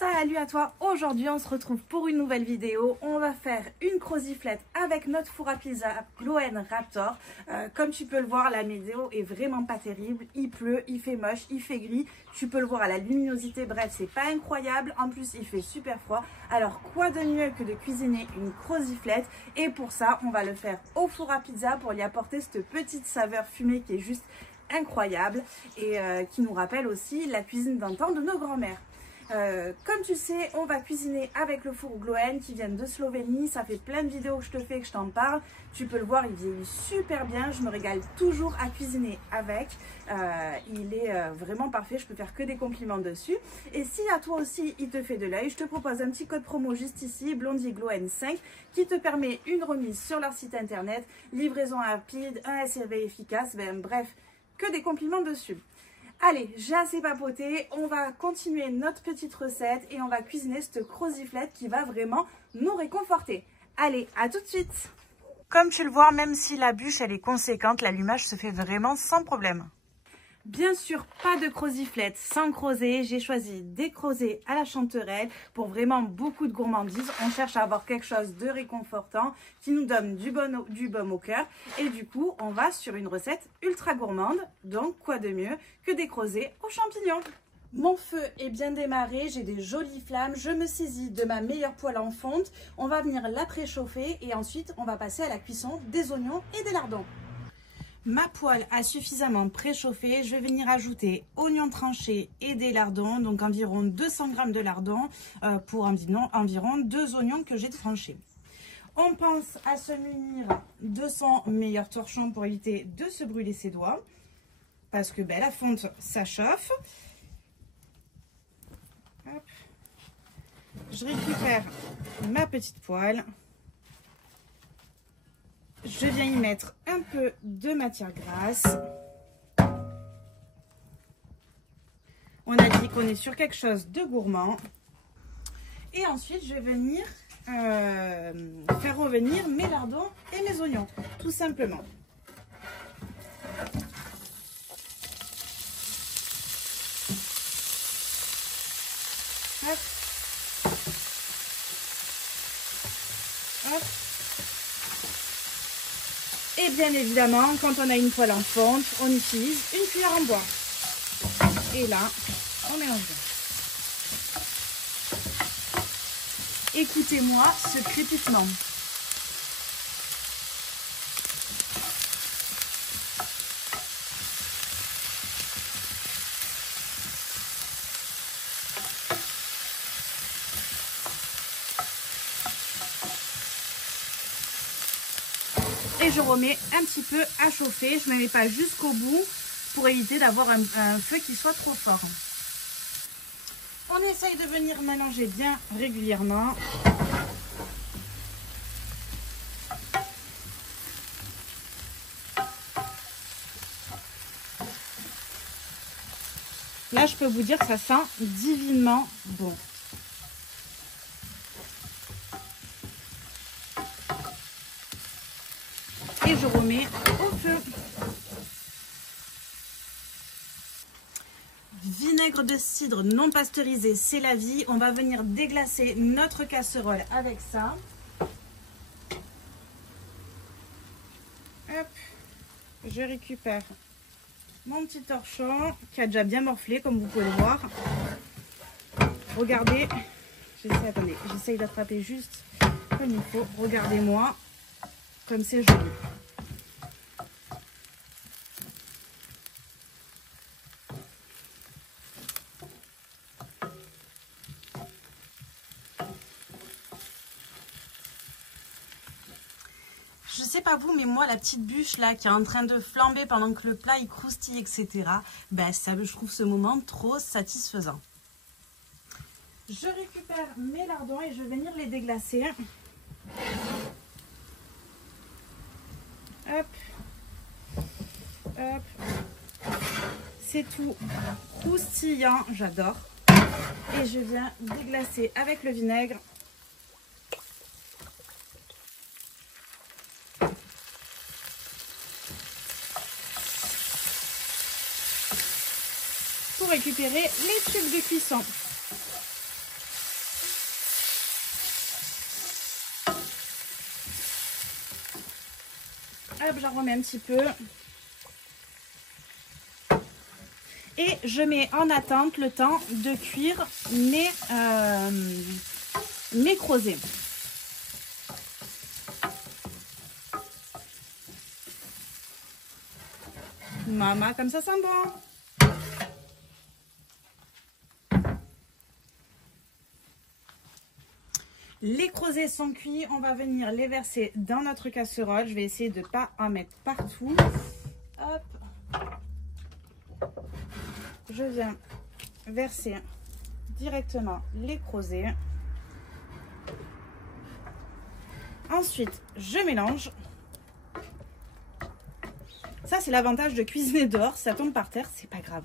Salut à toi, aujourd'hui on se retrouve pour une nouvelle vidéo. On va faire une croziflette avec notre four à pizza Glowen Raptor. Comme tu peux le voir, la météo est vraiment pas terrible. Il pleut, il fait moche, il fait gris. Tu peux le voir à la luminosité, bref c'est pas incroyable. En plus il fait super froid. Alors quoi de mieux que de cuisiner une croziflette. Et pour ça on va le faire au four à pizza pour lui apporter cette petite saveur fumée qui est juste incroyable. Et qui nous rappelle aussi la cuisine d'antan de nos grands-mères. Comme tu sais, on va cuisiner avec le four Glowen qui vient de Slovénie. Ça fait plein de vidéos que je te fais, que je t'en parle. Tu peux le voir, il vieillit super bien. Je me régale toujours à cuisiner avec. Il est vraiment parfait. Je peux faire que des compliments dessus. Et si à toi aussi, il te fait de l'œil, je te propose un petit code promo juste ici, Blondie Glowen 5, qui te permet une remise sur leur site internet, livraison rapide, un SLV efficace. Bref, que des compliments dessus. Allez, j'ai assez papoté, on va continuer notre petite recette et on va cuisiner cette croziflette qui va vraiment nous réconforter. Allez, à tout de suite. Comme tu le vois, même si la bûche elle est conséquente, l'allumage se fait vraiment sans problème. Bien sûr, pas de croziflette sans crozet. J'ai choisi des crozets à la chanterelle pour vraiment beaucoup de gourmandises. On cherche à avoir quelque chose de réconfortant qui nous donne du baume au cœur. Et du coup, on va sur une recette ultra gourmande. Donc, quoi de mieux que des crozets aux champignons. Mon feu est bien démarré, j'ai des jolies flammes. Je me saisis de ma meilleure poêle en fonte. On va venir la préchauffer et ensuite, on va passer à la cuisson des oignons et des lardons. Ma poêle a suffisamment préchauffé. Je vais venir ajouter oignons tranchés et des lardons, donc environ 200 g de lardons pour environ 2 oignons que j'ai tranchés. On pense à se munir de son meilleur torchon pour éviter de se brûler ses doigts, parce que la fonte, ça chauffe. Hop. Je récupère ma petite poêle. Je viens y mettre un peu de matière grasse. On a dit qu'on est sur quelque chose de gourmand. Et ensuite, je vais venir faire revenir mes lardons et mes oignons, tout simplement. Hop. Hop. Et bien évidemment, quand on a une poêle en fonte, on utilise une cuillère en bois. Et là, on mélange bien. Écoutez-moi ce crépitement. Et je remets un petit peu à chauffer. Je ne me mets pas jusqu'au bout pour éviter d'avoir un feu qui soit trop fort. On essaye de venir mélanger bien régulièrement. Là, je peux vous dire que ça sent divinement bon. Et je remets au feu. Vinaigre de cidre non pasteurisé, c'est la vie. On va venir déglacer notre casserole avec ça. Hop. Je récupère mon petit torchon qui a déjà bien morflé, comme vous pouvez le voir. Regardez, attendez, j'essaye d'attraper juste comme il faut. Regardez-moi, comme c'est joli. Je sais pas vous, mais moi, la petite bûche là qui est en train de flamber pendant que le plat il croustille, etc. Ça, je trouve ce moment trop satisfaisant. Je récupère mes lardons et je vais venir les déglacer. Hop, hop. C'est tout croustillant, j'adore. Et je viens déglacer avec le vinaigre. Pour récupérer les tubes de cuisson. Hop, j'en remets un petit peu. Et je mets en attente le temps de cuire mes crozets. Maman, comme ça sent bon. Les crozets sont cuits, on va venir les verser dans notre casserole. Je vais essayer de ne pas en mettre partout. Hop. Je viens verser directement les crozets. Ensuite, je mélange. Ça, c'est l'avantage de cuisiner dehors. Ça tombe par terre, c'est pas grave.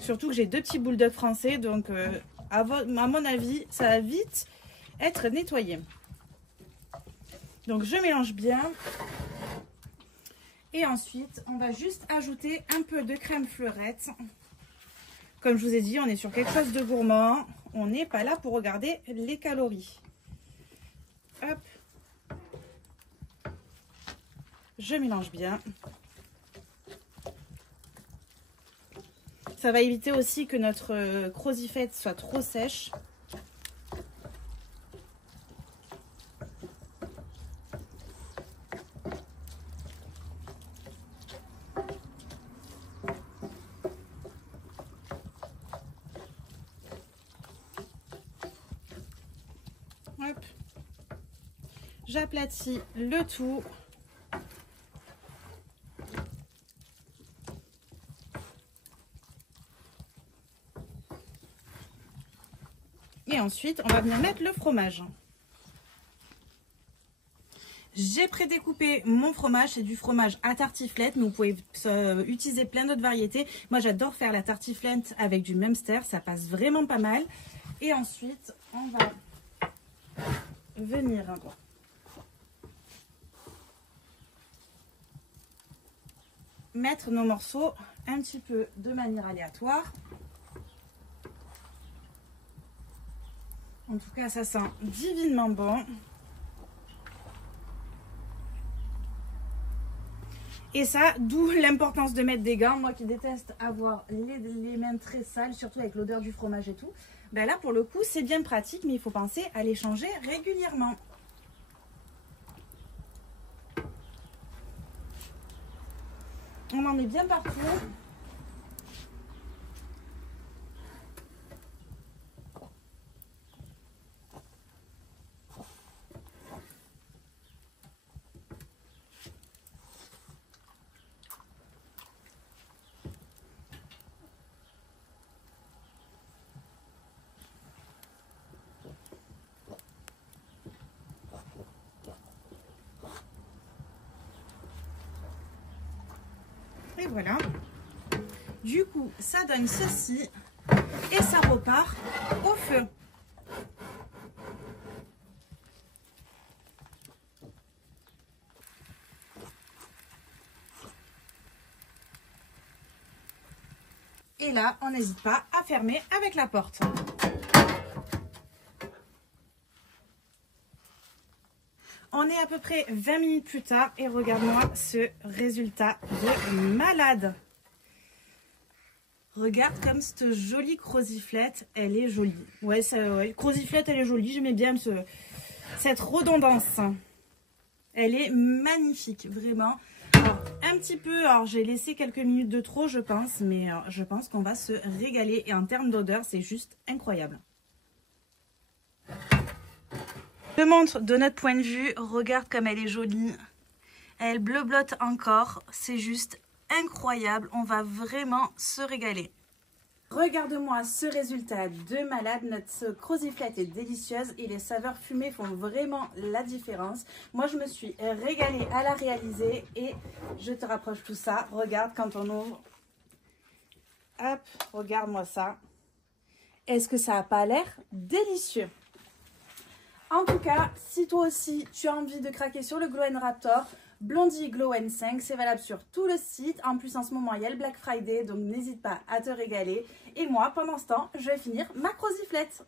Surtout que j'ai 2 petits bulldogs français, donc à mon avis, ça va vite être nettoyé. Donc, je mélange bien. Et ensuite, on va juste ajouter un peu de crème fleurette. Comme je vous ai dit, on est sur quelque chose de gourmand. On n'est pas là pour regarder les calories. Hop. Je mélange bien. Ça va éviter aussi que notre croziflette soit trop sèche. Hop. J'aplatis le tout. Et ensuite, on va venir mettre le fromage. J'ai prédécoupé mon fromage, c'est du fromage à tartiflette, mais vous pouvez utiliser plein d'autres variétés. Moi, j'adore faire la tartiflette avec du Munster, ça passe vraiment pas mal. Et ensuite, on va venir mettre nos morceaux un petit peu de manière aléatoire. En tout cas, ça sent divinement bon. Et ça, d'où l'importance de mettre des gants. Moi qui déteste avoir les mains très sales, surtout avec l'odeur du fromage et tout. Ben là, pour le coup, c'est bien pratique, mais il faut penser à les changer régulièrement. On en met bien partout. Et voilà. Du coup, ça donne ceci et ça repart au feu. Et là, on n'hésite pas à fermer avec la porte. On est à peu près 20 minutes plus tard et regarde-moi ce résultat de malade. Regarde comme cette jolie croziflette, elle est jolie. Ouais, croziflette, elle est jolie. J'aimais bien cette redondance. Elle est magnifique, vraiment. Alors, un petit peu, alors j'ai laissé quelques minutes de trop, je pense, mais je pense qu'on va se régaler. Et en termes d'odeur, c'est juste incroyable. Je montre de notre point de vue, regarde comme elle est jolie. Elle bleu-blotte encore, c'est juste incroyable. On va vraiment se régaler. Regarde-moi ce résultat de malade. Notre croziflette est délicieuse et les saveurs fumées font vraiment la différence. Moi, je me suis régalée à la réaliser et je te rapproche tout ça. Regarde quand on ouvre. Hop, regarde-moi ça. Est-ce que ça n'a pas l'air délicieux? En tout cas, si toi aussi tu as envie de craquer sur le Glow & Raptor, Blondie Glow N5, c'est valable sur tout le site. En plus, en ce moment, il y a le Black Friday, donc n'hésite pas à te régaler. Et moi, pendant ce temps, je vais finir ma croziflette.